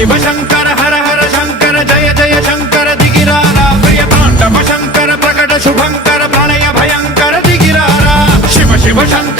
शिव शंकर हर हर शंकर जय जय शंकर दिगिरारा प्रिय तांडव शंकर प्रकट शुभंकर प्रणय भयंकर दिगिरारा शिव शिव शंकर